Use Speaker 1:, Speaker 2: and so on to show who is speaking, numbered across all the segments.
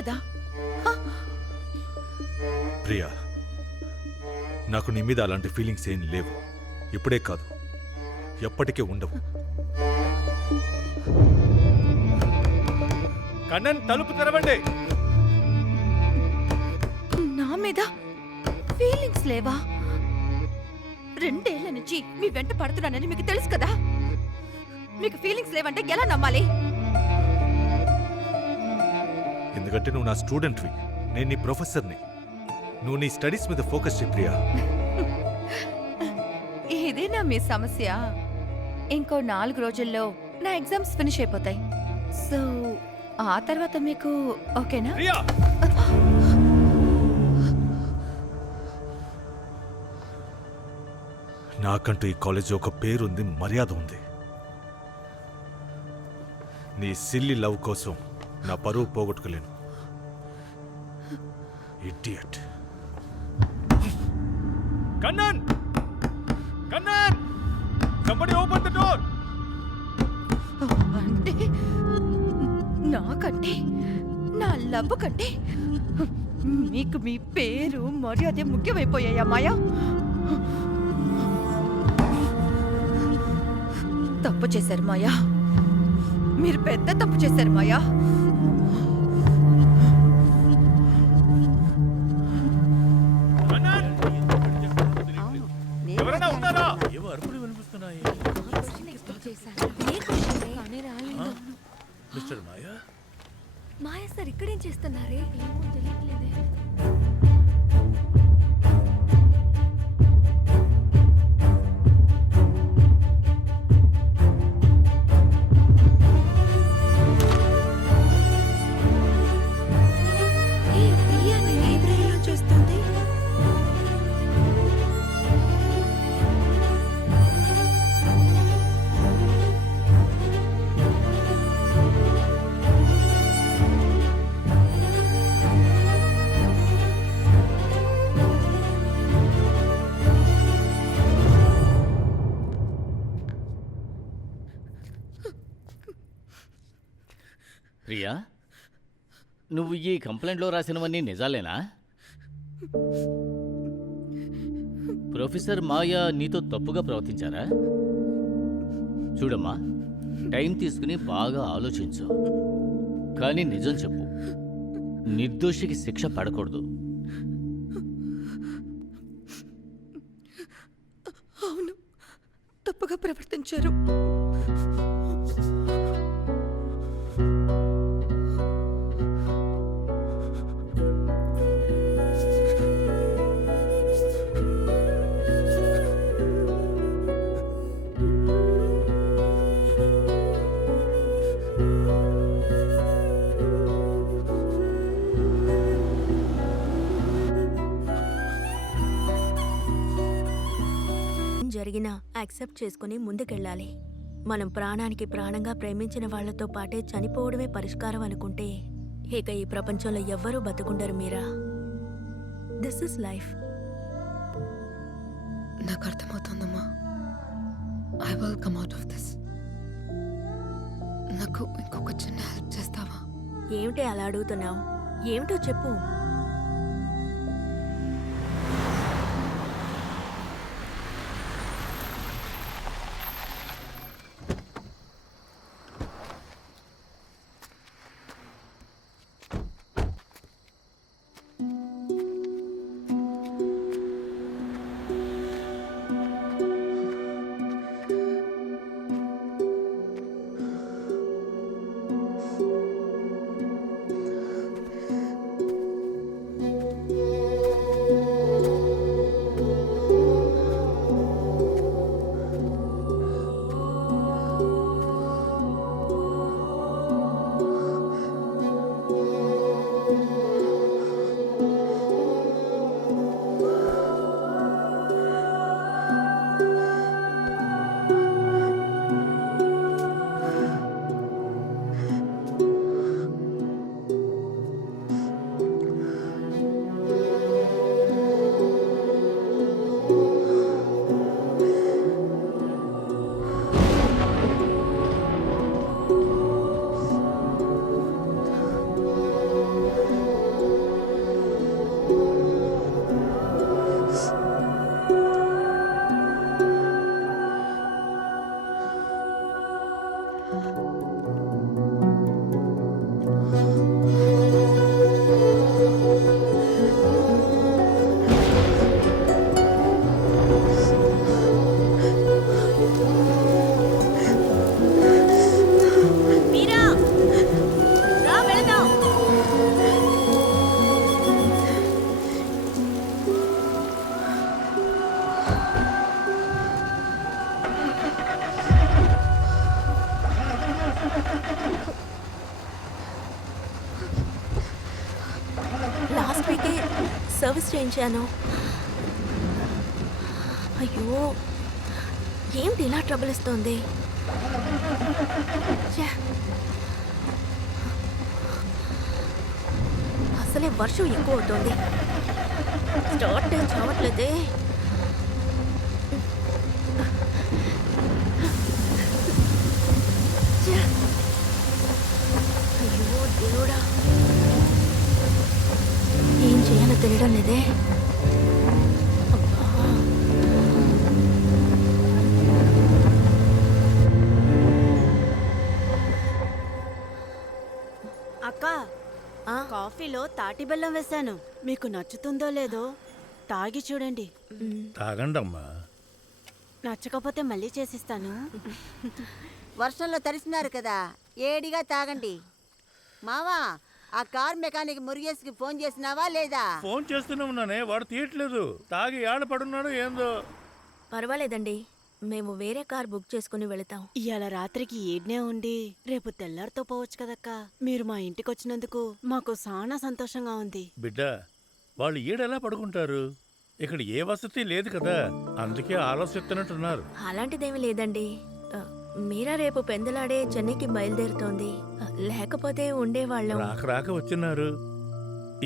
Speaker 1: తెలియదా
Speaker 2: ప్రియా నాకు నీ మీద అలాంటి ఫీలింగ్స్ ఏం లేవు. ఇప్పుడే కాదు ఎప్పటికీ ఉండవు. కన్నన్ తలుపు తెరవండి.
Speaker 1: నా మీద ఫీలింగ్స్ లేవా? రెండేళ్ళ నుంచి మీ వెంట పడుతున్నానని మీకు తెలుసు కదా? మీకు ఫీలింగ్స్ లేవంటే ఎలా నమ్మాలి?
Speaker 2: ఎందుకంటే నువ్వు నా స్టూడెంట్వి. నేను నీ ప్రొఫెసర్ని. నువ్వు నీ స్టడీస్ మీద ఫోకస్ చేయి ప్రియా.
Speaker 1: ఇదేనా మీ సమస్య? ఇంకో నాలుగు రోజుల్లో నా ఎగ్జామ్స్ ఫినిష్ అయిపోతాయి. సో ఆ తర్వాత మీకు ఓకేనా?
Speaker 2: ప్రియా! నాకంటూ ఈ కాలేజీ ఒక పేరుంది మర్యాద ఉంది. నీ సిల్లి లవ్ కోసం నా పరువు పోగొట్టుకోలేను. Idiot Kannan! Kannan! Somebody open the door!
Speaker 1: అంటే నాకంటే నా లవ్ కంటే మీకు మీ పేరు మర్యాద ముఖ్యమైపోయాయా మాయా? తప్పు చేశారు మాయా. మీరు పెద్ద తప్పు చేశారు మాయా.
Speaker 3: మిస్టర్ మాయా?
Speaker 4: మాయ సార్ ఇక్కడేం చేస్తున్నారే? ఏమో తెలియట్లేదే.
Speaker 5: నువ్వు ఈ కంప్లైంట్లో రాసినవన్నీ నిజాలేనా? ప్రొఫెసర్ మాయా నీతో తప్పుగా ప్రవర్తించారా? చూడమ్మా టైం తీసుకుని బాగా ఆలోచించు. కానీ నిజం చెప్పు నిర్దోషికి శిక్ష పడకూడదు.
Speaker 1: అవును తప్పుగా ప్రవర్తించారు.
Speaker 4: జరిగినా యాక్సెప్ట్ చేసుకుని ముందుకెళ్ళాలి. మనం ప్రాణానికి ప్రాణంగా ప్రేమించిన వాళ్ళతో పాటే చనిపోవడమే పరిష్కారం అనుకుంటే ఇక ఈ ప్రపంచంలో ఎవ్వరూ బతుకుండరు మీరా. దిస్ ఇస్ లైఫ్
Speaker 6: నాకు అర్థమవుతోందమ్మా. I will come out of this నాకు ఇంకొక చిన్న హెల్ప్ చేస్తావా?
Speaker 4: ఏమిటి అలా అడుగుతున్నావు? ఏమిటో చెప్పు. సర్వీస్ చేయించాను అయ్యో ఏంటి ఇలా ట్రబుల్ ఇస్తుంది అసలే వర్షం ఎక్కువ అవుతుంది స్టార్ట్ చావట్లేదే అయ్యో దేవుడా తెలియడం లేదే.
Speaker 3: అక్క
Speaker 4: ఆ,
Speaker 3: కాఫీలో తాటి బెల్లం వేశాను. మీకు నచ్చుతుందో లేదో తాగి చూడండి.
Speaker 7: తాగండమ్మా.
Speaker 3: నచ్చకపోతే మళ్ళీ చేసిస్తాను.
Speaker 8: వర్షంలో తడిసినారు కదా ఏడిగా తాగండి. మావా ఆ కార్ మెకానిక్ మురుగేష్కి ఫోన్ చేసినావా లేదా?
Speaker 7: ఫోన్ చేస్తూనే ఉన్నానే వాడు తీయట్లేదు. తాగి ఏడ పడున్నాడో ఏందో.
Speaker 4: పర్వాలేదండి మేము వేరే కార్ బుక్ చేసుకుని వెళతాం.
Speaker 3: ఇవాళ రాత్రికి ఏడ్నే ఉండి రేపు తెల్లారితో పోవచ్చు కదక్క. మీరు మా ఇంటికి వచ్చినందుకు మాకు చాలా సంతోషంగా ఉంది.
Speaker 7: బిడ్డ వాళ్ళు ఈడెలా పడుకుంటారు? ఇక్కడ ఏ వసతి లేదు కదా అందుకే ఆలోచిస్తున్నట్టున్నారు
Speaker 4: అలాంటిదేమీ లేదండి. ఆ, మీరా రేపు పెందలాడే చెన్నైకి బయలుదేరుతోంది. లేకపోతే ఉండేవాళ్ళం.
Speaker 7: రాక రాక వచ్చినారు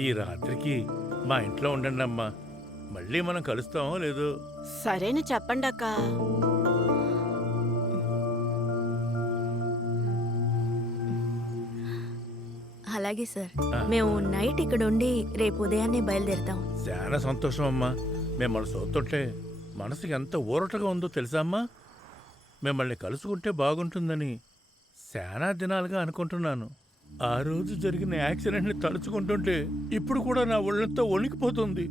Speaker 7: ఈ రాత్రికి మా ఇంట్లో ఉండండి అమ్మా. మళ్ళీ మనం కలుస్తామో లేదో.
Speaker 3: సరేని చెప్పండి అక్క.
Speaker 4: అలాగే సార్. మేము నైట్ ఇక్కడ ఉండి రేపు ఉదయాన్నే బయలుదేరుతాం.
Speaker 7: చాలా సంతోషం అమ్మా. మిమ్మల్ని చూస్తుంటే మనసుకి ఎంత ఊరటగా ఉందో తెలుసా అమ్మా? మిమ్మల్ని కలుసుకుంటే బాగుంటుందని శానా దినాలుగా అనుకుంటున్నాను. ఆ రోజు జరిగిన యాక్సిడెంట్ని తలుచుకుంటుంటే ఇప్పుడు కూడా నా ఒళ్ళంతా వణికిపోతుంది.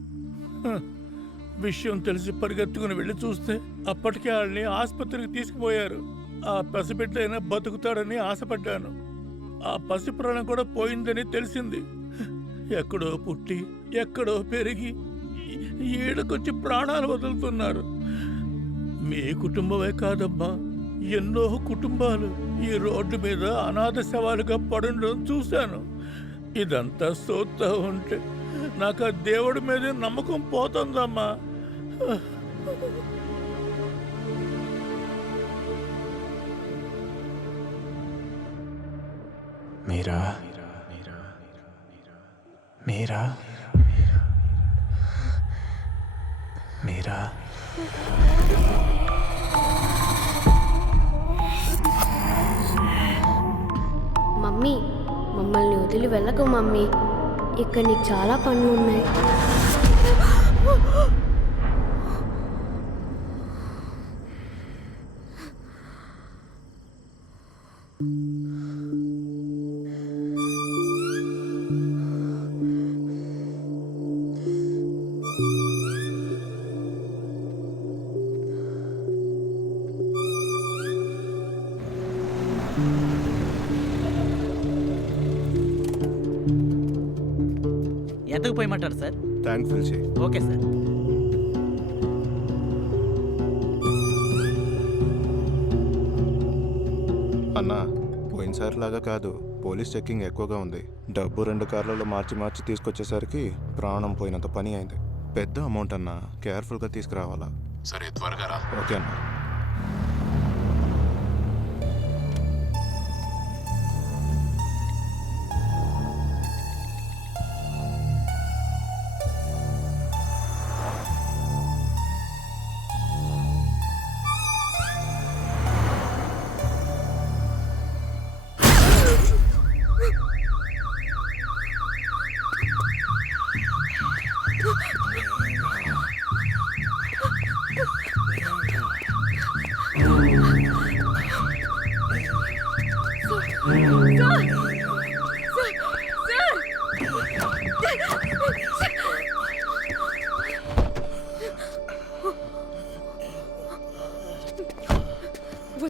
Speaker 7: విషయం తెలిసి పరిగెత్తుకుని వెళ్ళి చూస్తే అప్పటికే వాళ్ళని ఆసుపత్రికి తీసుకుపోయారు. ఆ పసిబిడ్డ అయినా బతుకుతాడని ఆశపడ్డాను. ఆ పసి ప్రాణం కూడా పోయిందని తెలిసింది. ఎక్కడో పుట్టి ఎక్కడో పెరిగి ఈ- ఈడకొచ్చి ప్రాణాలు వదులుతున్నారు. మీ కుటుంబమే కాదమ్మా ఎన్నో కుటుంబాలు ఈ రోడ్డు మీద అనాథ శవాలుగా పడుండడం చూశాను. ఇదంతా చూస్తా ఉంటే నాకు ఆ దేవుడి మీదే నమ్మకం పోతుందమ్మా.
Speaker 9: మీరా? మీరా? మీరా?
Speaker 10: మమ్మీ మమ్మల్ని వదిలి వెళ్ళకు మమ్మీ. ఇక్కడ నీకు చాలా పనులు ఉన్నాయి
Speaker 11: ఎంతకు పోయమంటారు సార్.
Speaker 9: ట్యాంక్ ఫిల్ చేయి.
Speaker 11: Okay sir.
Speaker 9: అన్నా పోయినసారి లాగా కాదు పోలీస్ చెక్కింగ్ ఎక్కువగా ఉంది. డబ్బు రెండు కార్లలో మార్చి మార్చి తీసుకొచ్చేసరికి ప్రాణం పోయినంత పని అయింది. పెద్ద అమౌంట్ అన్నా కేర్ఫుల్గా తీసుకురావాలా? సరే త్వరగా రా. ఓకే అన్నా.